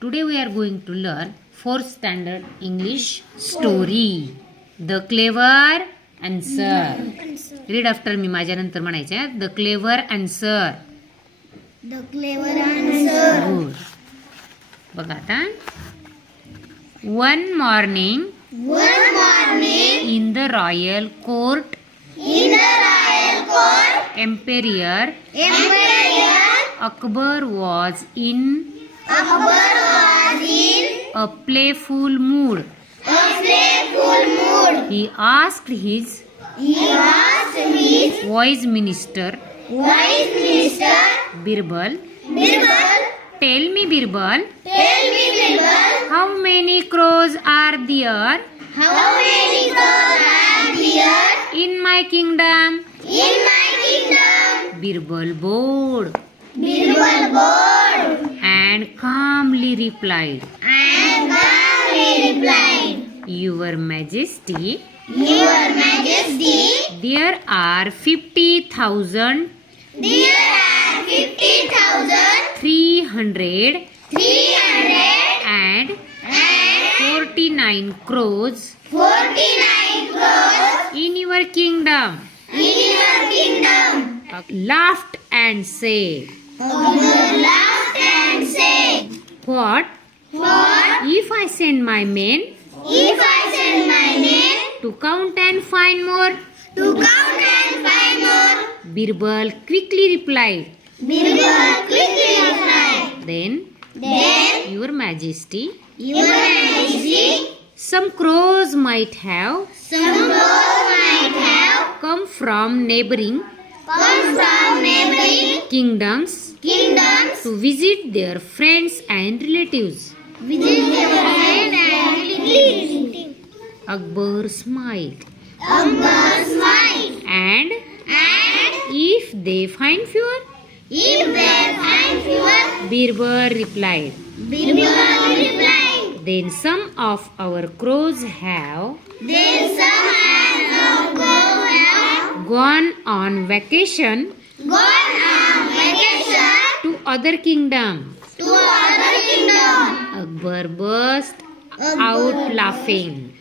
Today we are going to learn 4th standard English story. The clever answer. Read after me. माझ्या नंतर म्हणायचे आहे. The clever answer. The clever answer. Good. बघा आता. One morning in the royal court, Emperor Akbar was in a playful mood. He asked his wise minister Birbal, tell me Birbal, how many crows are there in my kingdom? Birbal bowed and calmly replied, Your Majesty, there are 50,000 349 crows in your kingdom. Laughed and said, What? If I send my men to count and find more? Birbal quickly replied, Then, Your Majesty, some crows might have come from neighboring kingdoms to visit their friends and relatives. Akbar smiled. And if they find fewer? Birbal replied. Then some of our crows have gone on vacation to other kingdom. Akbar burst out laughing.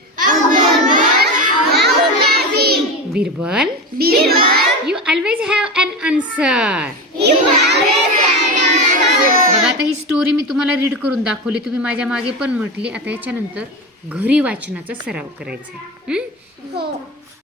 Birbal, you always have an answer. बघा आता ही story मी तुम्हाला read करून दाखवली. तुम्ही माझ्या मागे पण म्हटली. आता याच्यानंतर घरी वाचनाचा सराव करायचा.